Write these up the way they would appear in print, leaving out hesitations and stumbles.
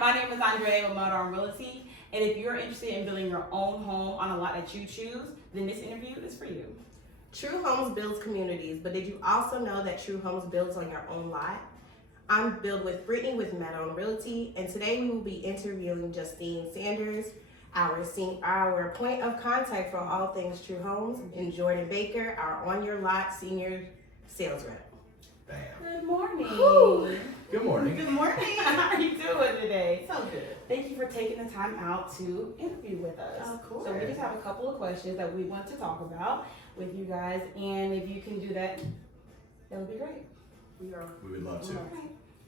my name is Andrea with Marron Realty, and if you're interested in building your own home on a lot that you choose, then this interview is for you. True Homes builds communities, but did you also know that True Homes builds on your own lot? I'm built with Brittaney with Marron Realty, and today we will be interviewing Justine Sanders, our point of contact for all things True Homes, and Jordan Baker, our on your lot senior sales rep. Bam. Good morning. Whew. Good morning. Good morning. How are you doing today? So good. Thank you for taking the time out to interview with us. Of course. So we just have a couple of questions that we want to talk about with you guys, and if you can do that, that would be great. We would love to.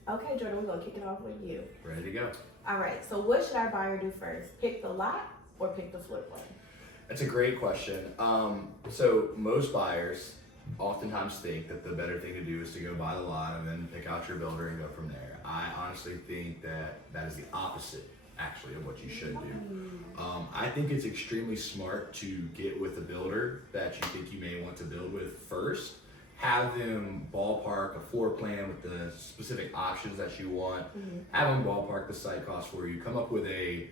Okay, Jordan, we're gonna kick it off with you. Ready to go. All right, so what should our buyer do first? Pick the lot or pick the floor plan? That's a great question. So most buyers oftentimes think that the better thing to do is to go buy the lot and then pick out your builder and go from there. I honestly think that is the opposite, actually, of what you should do. I think it's extremely smart to get with a builder that you think you may want to build with first. Have them ballpark a floor plan with the specific options that you want. Have them ballpark the site cost for you. Come up with a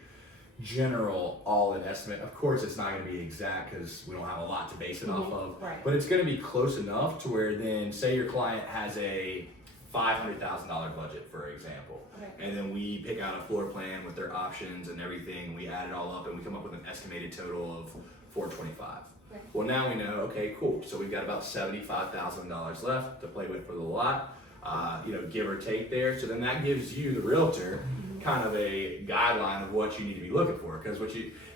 general all-in estimate. Of course, it's not going to be exact because we don't have a lot to base it off of. Right. But it's going to be close enough to where then, say your client has a $500,000 budget, for example, and then we pick out a floor plan with their options and everything. We add it all up and we come up with an estimated total of $425. Right. Well, now we know, okay, cool. So we've got about $75,000 left to play with for the lot, give or take there. So then that gives you, the realtor, kind of a guideline of what you need to be looking for. Because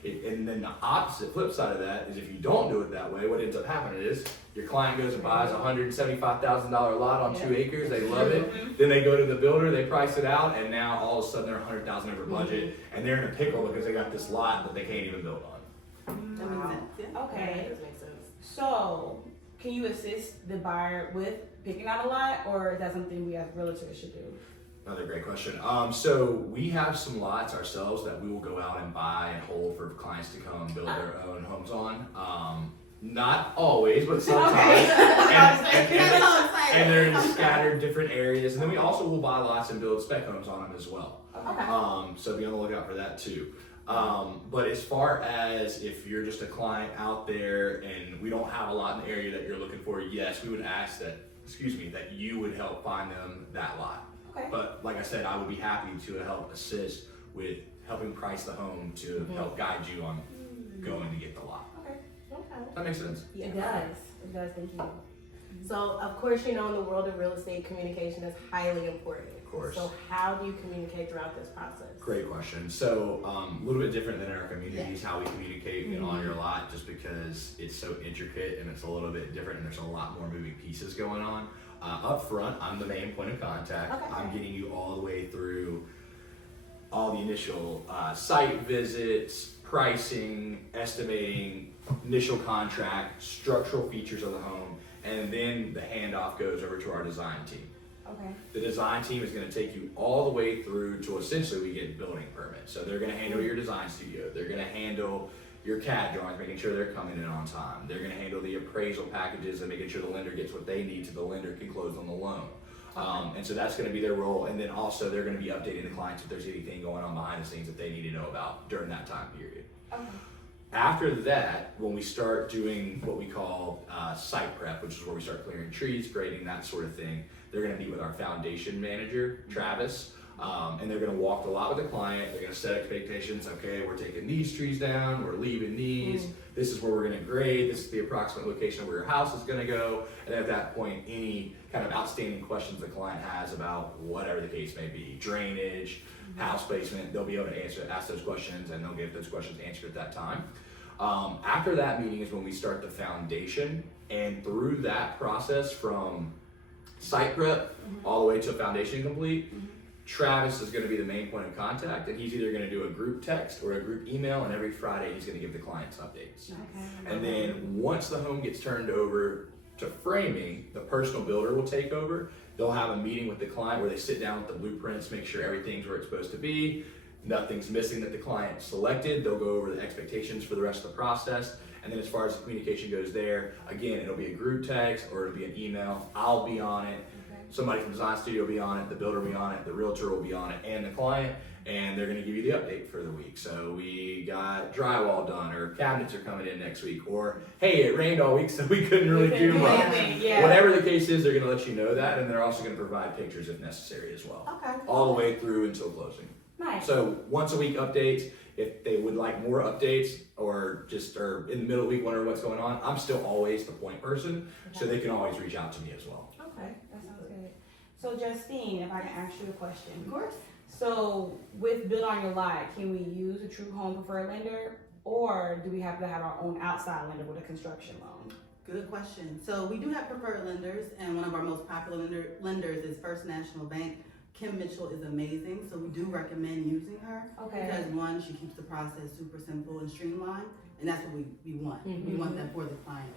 and then the opposite flip side of that is if you don't do it that way, what ends up happening is your client goes and buys a $175,000 lot on 2 acres. They love it. Then they go to the builder, they price it out, and now all of a sudden they're $100,000 over budget, and they're in a pickle because they got this lot that they can't even build on. That makes sense. Yeah. Okay. That does make sense. So, can you assist the buyer with picking out a lot, or is that something we as realtors should do? Another great question. So we have some lots ourselves that we will go out and buy and hold for clients to come build their own homes on. Not always, but sometimes. And they're in scattered different areas. And then we also will buy lots and build spec homes on them as well. Okay. So be on the lookout for that too. But as far as if you're just a client out there and we don't have a lot in the area that you're looking for, yes, we would ask that you would help find them that lot. Okay. But like I said, I would be happy to help assist with helping price the home to help guide you on going to get the lot. Okay. Does that make sense? Yeah. It does. It does. Thank you. So, of course, in the world of real estate, communication is highly important. Of course. So, how do you communicate throughout this process? Great question. So a little bit different than in our communities, how we communicate on your lot, just because it's so intricate and it's a little bit different and there's a lot more moving pieces going on. Up front, I'm the main point of contact. Okay. I'm getting you all the way through all the initial site visits, pricing, estimating, initial contract, structural features of the home, and then the handoff goes over to our design team. Okay. The design team is going to take you all the way through to essentially we get building permits. So they're going to handle your design studio. They're going to handle your CAD drawings, making sure they're coming in on time. They're going to handle the appraisal packages and making sure the lender gets what they need so the lender can close on the loan. And so that's going to be their role. And then also they're going to be updating the clients if there's anything going on behind the scenes that they need to know about during that time period. Okay. After that, when we start doing what we call site prep, which is where we start clearing trees, grading, that sort of thing, they're going to meet with our foundation manager, Travis, and they're going to walk the lot with the client. They're going to set expectations. Okay, we're taking these trees down. We're leaving these. This is where we're going to grade. This is the approximate location of where your house is going to go. And at that point, any kind of outstanding questions the client has about whatever the case may be, drainage, house placement, they'll be able to ask those questions, and they'll get those questions answered at that time. After that meeting is when we start the foundation, and through that process from site prep all the way to foundation complete, Travis is going to be the main point of contact, and he's either going to do a group text or a group email, and every Friday he's going to give the clients updates. Okay. And then once the home gets turned over to framing, the personal builder will take over. They'll have a meeting with the client where they sit down with the blueprints, make sure everything's where it's supposed to be, nothing's missing that the client selected. They'll go over the expectations for the rest of the process. And then as far as the communication goes there, again, it'll be a group text or it'll be an email. I'll be on it. Somebody from design studio will be on it, the builder will be on it, the realtor will be on it, and the client. and they're going to give you the update for the week. So we got drywall done, or cabinets are coming in next week, or hey, it rained all week, so we couldn't really do much. Yeah. Whatever the case is, they're going to let you know that, and they're also going to provide pictures if necessary as well. Okay. All the way through until closing. Nice. So once a week updates. If they would like more updates, or in the middle of the week wondering what's going on, I'm still always the point person, so they can always reach out to me as well. Okay, that sounds good. So Justine, if I can ask you a question. Of course. So with Build on Your Lot, can we use a true home preferred lender, or do we have to have our own outside lender with a construction loan? Good question. So we do have preferred lenders, and one of our most popular lenders is First National Bank. Kim Mitchell is amazing, so we do recommend using her. Okay. Because one, she keeps the process super simple and streamlined, and that's what we want. Mm-hmm. We want that for the client.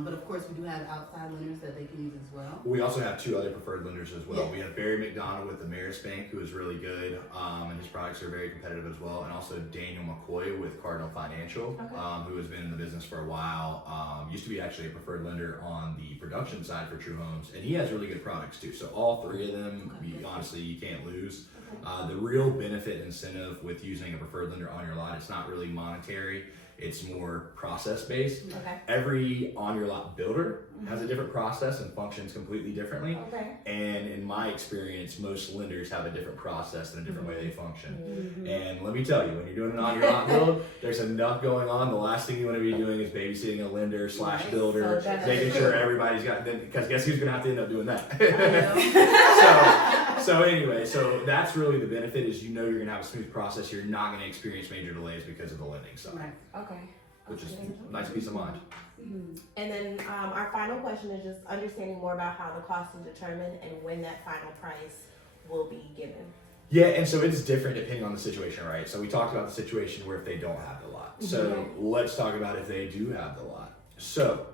But of course, we do have outside lenders that they can use as well. We also have two other preferred lenders as well. Yes. We have Barry McDonald with the Marist Bank, who is really good, and his products are very competitive as well. And also Daniel McCoy with Cardinal Financial, who has been in the business for a while. Used to be actually a preferred lender on the production side for True Homes, and he has really good products too. So all three of them, honestly, you can't lose. The real benefit and incentive with using a preferred lender on your lot, it's not really monetary. It's more process based. Okay. Every on your lot builder has a different process and functions completely differently. Okay. And in my experience, most lenders have a different process and a different way they function. Mm-hmm. And let me tell you, when you're doing an on your lot build, there's enough going on. The last thing you want to be doing is babysitting a lender / builder, So making sure everybody's got, because guess who's going to have to end up doing that? So anyway, so that's really the benefit, is you're going to have a smooth process. You're not going to experience major delays because of the lending side, Right. Okay. which is a nice peace of mind. Mm-hmm. And then our final question is just understanding more about how the cost is determined and when that final price will be given. Yeah, and so it's different depending on the situation, right? So we talked about the situation where if they don't have the lot. So let's talk about if they do have the lot. So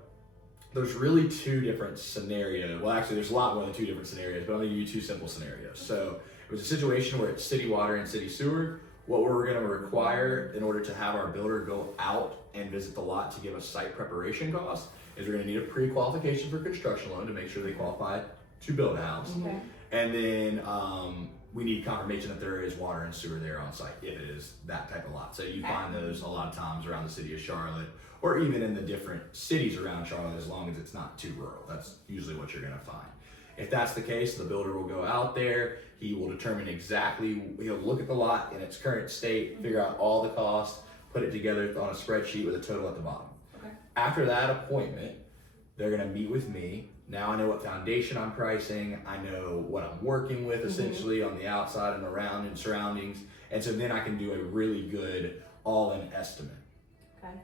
there's really two different scenarios. Well, actually, there's a lot more than two different scenarios, but I'm gonna give you two simple scenarios. So it was a situation where it's city water and city sewer. What we're gonna require in order to have our builder go out and visit the lot to give us site preparation costs is we're gonna need a pre-qualification for construction loan to make sure they qualify to build a house. Okay. And then we need confirmation that there is water and sewer there on site, if it is that type of lot. So you find those a lot of times around the city of Charlotte, or even in the different cities around Charlotte, as long as it's not too rural. That's usually what you're gonna find. If that's the case, the builder will go out there, he will determine exactly, he'll look at the lot in its current state, figure out all the costs, put it together on a spreadsheet with a total at the bottom. Okay. After that appointment, they're gonna meet with me. Now I know what foundation I'm pricing, I know what I'm working with essentially on the outside and around and surroundings, and so then I can do a really good all-in estimate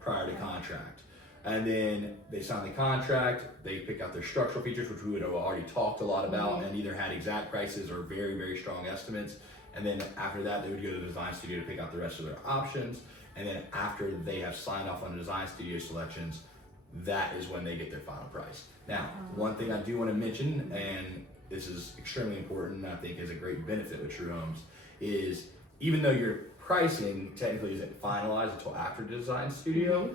prior to contract. And then they sign the contract, they pick out their structural features, which we would have already talked a lot about, and either had exact prices or very, very strong estimates. And then after that, they would go to the design studio to pick out the rest of their options. And then after they have signed off on the design studio selections, that is when they get their final price. Now, one thing I do want to mention, and this is extremely important, and I think is a great benefit with True Homes, is even though your pricing technically isn't finalized until after the design studio,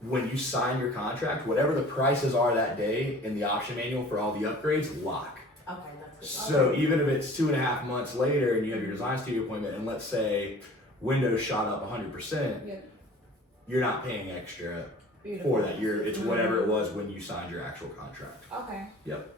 when you sign your contract, whatever the prices are that day in the option manual for all the upgrades, lock. Okay, that's good. So even if it's 2.5 months later and you have your design studio appointment, and let's say windows shot up 100%, Yep. you're not paying extra Beautiful. for that. It's whatever it was when you signed your actual contract. Okay. Yep.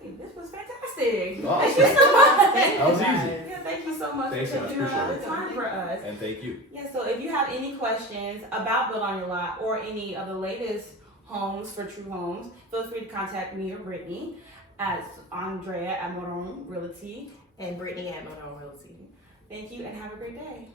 Okay, this was fantastic. Awesome. Thank you so much. That was easy. Yeah, thank you so much Thanks, for guys. taking all the Appreciate time for us. And thank you. Yeah, so if you have any questions about Build on Your Lot or any of the latest homes for True Homes, feel free to contact me or Brittaney at Andrea at Marron Realty. And Brittaney at Marron Realty. Thank you and have a great day.